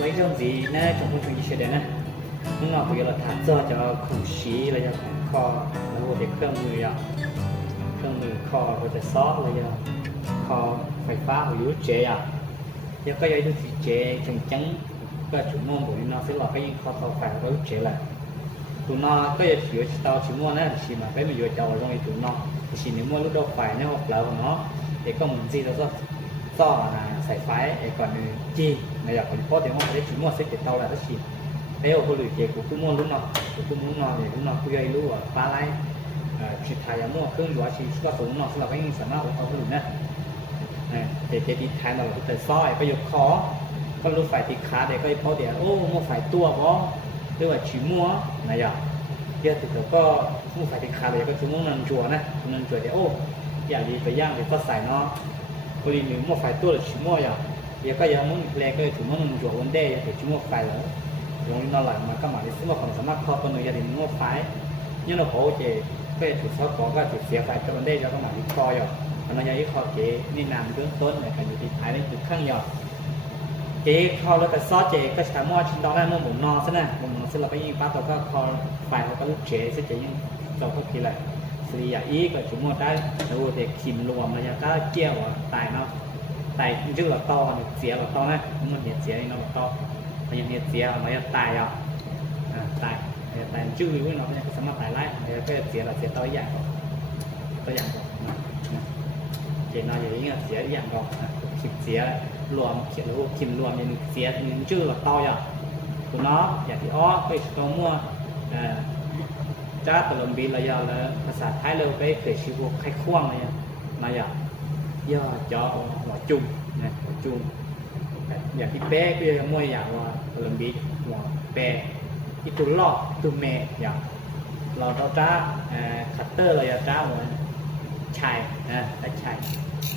lấy trong gì nè trong không chuyện gì đấy nè lúc nào bây giờ là thả cho khử xí là cho kho là vô đểเครื่องมือคอก็จะซอสเลยคอไฟฟ้าหัวยุเจียแล้วก็ยังดูสีเจจังก็จุดม่วงบุญนอซึ่งเราก็ยังคอเตาไฟก็ยุเจียแหละจุดนอก็จะถือเตาจุดม่วงนั่นสิมาไปมีอยู่เตาตรงนี้จุดนอสิหนึ่งม่วงลูกดอกไฟเนี่ยออกแล้วเนาะเด็กก็เหมือนจีเราก็ซ่อใส่ไฟไอ้ก่อนนึงจีในอย่างคนพ่อเดี๋ยวมันได้จุดม่วงเสร็จเตาแล้วก็สิแล้วคนหลุดเจกูม่วงลูกนอเนี่ยลูกนอคุยรู้ว่าปลาไหลchỉ thay áo mua cưng đó chỉ có số nó là cái sản phẩm của mình nè để cái thay là cái soi bây giờ khó con lúc phải thì khá để cái bao tiền mua phải tua bó tức là chỉ mua này à giờ thì có mua phải thì khá để cái chúng nó nằm chùa nè để giờ đi phải giang thì có xài nó vì nếu mua phải tua là chỉ mua à giờ cái giờ muốn lấy cái chúng nó nằm chùa vấn đề thì chúng mua phải nữa rồi nó lại mà các bạn đi mua còn sản phẩm khó con người gia đình mua phải nhưng mà khổ thì cái thủ số có cái thủ xía phải cho vấn đề cho các bạn đi coi rồi nó như khó chế đi làm hướng tốt này phải đi thái lên từ khăn nhỏ chế kho nó cái sót chế cái sản mua trên đó là nó bụng no thế này bụng nó sẽ là cái gì bắt đầu có kho phải có lúc chế sẽ chế những cho các kỳ lại xử lý ý của chúng mua đây rồi để kìm luồng là các treo tài nó tài rất là to xía là to này nhưng mà nhiệt xía nó to mà nhiệt xía mà tài à tàiแต่ชื่อวิวน้องเนี่ยสามารถถ่ายไล่ก็เสียเราเสียตัวอย่างก่อนเจนอย่างนี้เสียอย่างก่อนคิดเสียรวมเขียนรูปคิมรวมยังเสียหนึ่งชื่อเราต่ออย่างตัวน้องอย่างที่อ้อไปตัวมั่วจ้าตัวลมบีเราอย่างแล้วภาษาไทยเราไปเคยชื่อพวกไข่ควงอะไรมาอย่างย่อจอหัวจุ่มนะหัวจุ่มอย่างที่เป๊ะก็ยังมั่วอย่างว่าตัวลมบีหัวเป๊ะอีตัวลอกตัวเมย์อย่างเราจ้าคัตเตอร์เราจะจ้าเหมือนชัยได้ชัย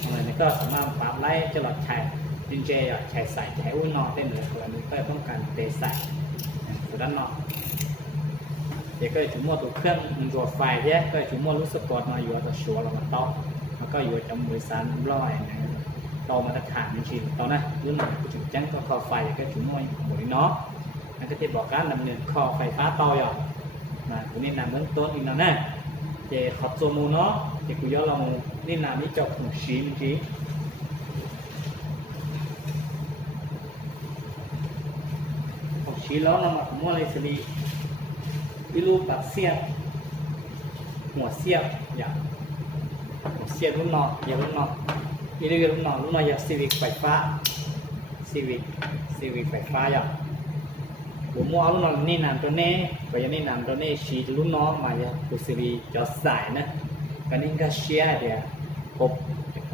อะไรนี่ก็สามารถปรับไล่จะหลอดชัยดินเจย์ชัยใส่ชัยอุ้ยนอเต้นเลยตัวนี้ก็ต้องการเตะใส่ตัวด้านนอกเดี๋ยวก็ถึงมั่วตัวเครื่องมันตัวไฟแยกก็ถึงมั่วรู้สึกกดมาอยู่ตัวชัวร์เรามาต่อแล้วก็อยู่จำมือซันร้อยต่อมาตรฐานจริงๆตอนนั้นรุ่นใหม่ถึงจังก็คอไฟก็ถึงมั่วหมดเนาะนั่นก็จะบอกการดำเนินคอไฟฟ้าต่อยนะตัวนี้นำเบื้องต้นอีกแล้วนะเจขอบโซมูเนาะเจกุยอเรานี่นำนี่จบของชีนจีของชีแล้วเรามามั่วเลยสิวิลูปัดเสียบหัวเสียบอย่างหัวเสียบรุ่นนออย่ารุ่นนอวิลูรุ่นนออย่าซีวิกไฟฟ้าซีวิกไฟฟ้าอย่างผมว่าลูกน้องนี่นำตัวเน่ก็ยังนี่นำตัวเน่ชีลูกน้องมาจะกุศลีจะสายนะก็นี่ก็เชียร์เดีย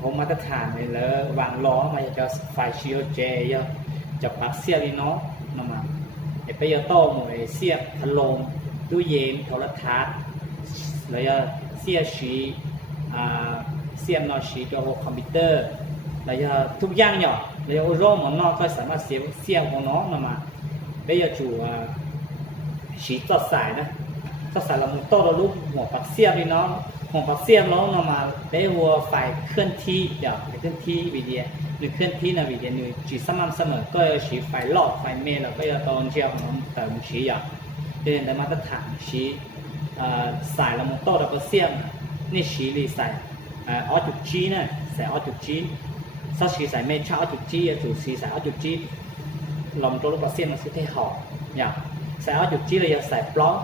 ผมมาตรฐานเลยแล้ววางล้อมาจะไฟชิโอเจจะปักเสียบเนาะนั่นมาไอ้ไปยาโต้หมวยเสียบพัดลมตู้เย็นโทรทัศน์แล้วจะเสียบชีเสียบนอชีตัวคอมพิวเตอร์แล้วจะทุกอย่างเนี่ยแล้วโร่มันนอกก็สามารถเสียบของน้องนั่นมาbây giờ chủ chỉ cho xài đó cho xài là một tô là lúc một bạc xiêm đi nó một bạc xiêm nó mà bây giờ phải khơi thi để khơi thi vì gì người khơi thi là vì gì người chỉ xăm mở có chỉ phải lọt phải mê là bây giờ toàn treo nó tầm chỉ à nên là mà tất thẳng chỉ xài là một tô là bạc xiêm nên chỉ thì xài ở chục chi này xài ở chục chi sau chỉ xài mê cho ở chục chi chủ chỉ xài ở chục chi lòng trâu lúc bác xem nó sẽ thấy họ nhá sẽ ở chụp chỉ là giờ xài blog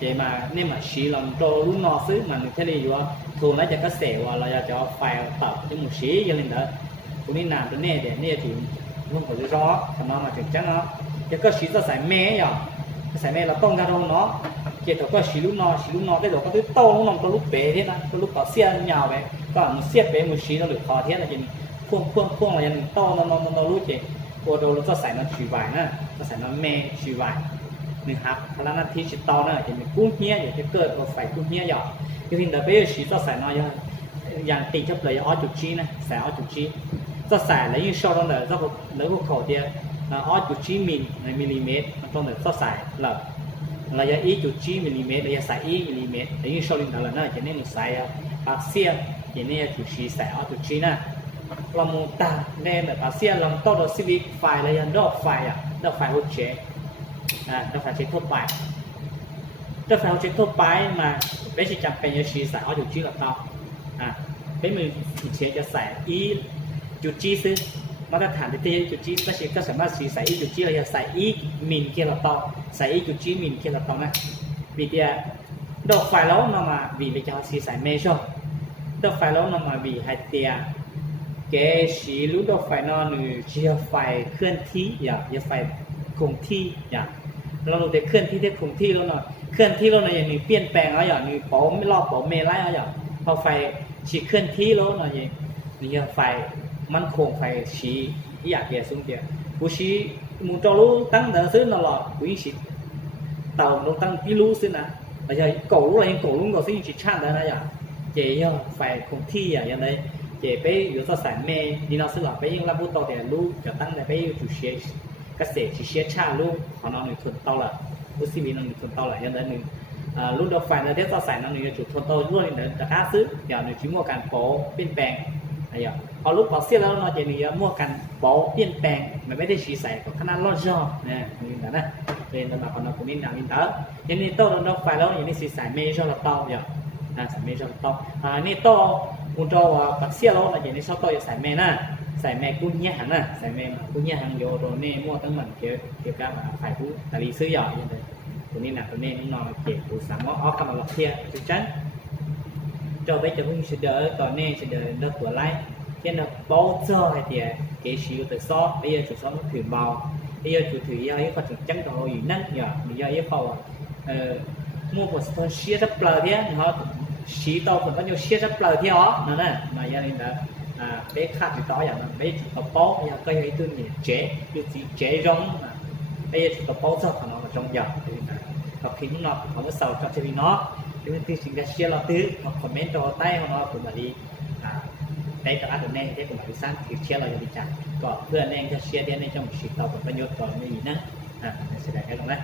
vậy mà nếu mà xí lòng trâu lúc nọ xứ mà người thấy đi vô thường lấy cho cái sẹo hoặc là cho file tập cho một xí cho nên đỡ cũng đi làm cái này để này thì không có rõ thằng nó mà chắc chắn nó cho cái xí ta xài mé nhở xài mé là tông ra đâu nó chỉ có cái xí lúc nọ cái đồ có thứ to lúc nọ có lúc bé thế đó có lúc có xe nhào bé có một xe bé một xí nó được khó thế là chỉ khuôn là nhìn to nó lúc chịโอโดแล้วก็ใส่น้ำชีวายนะก็ใส่น้ำแม่ชีวายนะครับพลังนาทีชิตอนะจะมีกุ้งเหี้ยอยากจะเกิดกับไฟกุ้งเหี้ยหยอกที่จริงแต่เบลชีก็ใส่น้อยอย่างตีจะเปลี่ยนอ้อจุดชี้นะใส่อ้อจุดชี้ก็ใส่แล้วยิ่งชอบตรงไหนก็แล้วก็ขอเดียวอ้อจุดชี้มิลลิเมตรมันตรงไหนก็ใส่แล้วระยะอีจุดชี้มิลลิเมตรระยะใส่อีมิลลิเมตรแล้วยิ่งชอบตรงไหนนะจะเนี่ยมันใส่ปากเสียจะเนี่ยจุดชี้ใส่อ้อจุดชี้นะ เราโมตาnên là bảo xe làm to được civic phải là dàn đo phải đo phải hỗ trợ đo phải chế thốt bài đo phải hỗ trợ thốt bài mà bé chỉ chẳng phải nhớ xí xài ở chỗ chi là to bé mình chế cho xài ý chỗ chi xứ mà ta thản thì chỗ chi ta chỉ có sản phẩm xí xài ý chỗ chi là xài ý mình kia là to xài ý chỗ chi mình kia là to này vì thì đo phải lâu mà vì bây giờ xí xài mê cho đo phải lâu mà vì hai tiền cái xí lúc đó phải nó chưa phải khuyên thi giờ phải cùng thiเราได้เคลื่อนที่ได้คงที่แล้วเนาะเคลื่อนที่แล้วเนาะอย่างนี้เปลี่ยนแปลงแล้วอย่างนี้ป๋อไม่รอบป๋อเมล่าแล้วอย่างพอไฟฉีเคลื่อนที่แล้วเนาะอย่างนี้ไฟมันคงไฟฉีอยากเดียสุ่มเดียกูฉีมุนจอรู้ตั้งเดินซื้อตลอดกูยิ่งฉีเต่าเราตั้งพี่รู้ซื้อนะแต่ยังโกรู้อะไรยังโกรู้ก็ซื้อยิ่งฉีช่างได้นะอย่างเจี๋ยไฟคงที่อย่างไรเจี๋ไปอยู่ต่อสายเมย์นี่เราซื้อหลับไปยิ่งรับรู้ต่อแต่รู้จะตั้งแต่ไปอยู่จุดเชียกษตรเชียชาลูกของเราหนึ่งทุนเท่าไหร่ลูกซีวีหนึ่งทุนเท่าไหร่ยังได้หนึ่งลูกดอกไฟเราได้ต่อสายเราหนึ่งจุดทุนโตรุ่นหนึ่งจะกล้าซื้ออย่างหนึ่งชิ้นมั่วกันโป๊เปลี่ยนแปลงอะไรอย่างพอลูกพอเสียแล้วเราจะมีมั่วกันโป๊เปลี่ยนแปลงมันไม่ได้ชี้ใส่กับขนาดรอดจ่อเนี่ยนี่นะเป็นสำหรับคนเราคนนี้หนังอินเตอร์ยังนี่โต้ดอกไฟแล้วยังนี่ชี้ใส่เมย์ชอบเราโต้อย่างใส่เมย์ชอบเราโต้นี่โต้คุณโต้ปักเสียแล้วเราอย่างนี่ชอบโต้ใส่เมย์นะใส่แม่กุ้งเงี้ยหันน่ะใส่แม่กุ้งเงี้ยหันโยโรเน่มั่วตั้งเหมือนเกี่ยวกับขายผู้ตาลีซื้อหยอดอย่างเดียวตัวนี้หนักตัวนี้น้องเก็บผู้สามอ้อกำลังหลอกเทียจุดจันcho bây giờ cũng sẽ đợi còn nên sẽ đợi nó của lại cho nên bao giờ hay thì cái xíu từ sót bây giờ chủ sót nó thử bào bây giờ chủ thử yêu ấy có chủ trắng đồ gì nắng nhở bây giờ yêu cầu mua một số xía rất bờ thế họ xí tàu còn có nhiều xía rất bờ theo đó nữa nè mà gia đình đã bé khác thì tỏ rằng là bé chỉ có bó nhà cây hay tương gì chế cứ chỉ chế rong bây giờ chỉ có bó cho nó trong giờ thì là khi nó không có sầu cho chơi nó chúng ta xin cái share là tứ hoặc comment cho tay nó cũng là đi đây các bạn nên thế cũng là sáng thì share là gì chẳng có เพื่อน nên cho share đến đây trong một sự tàu và bao nhiêu còn như gì nữa sẽ đại cái đó đấy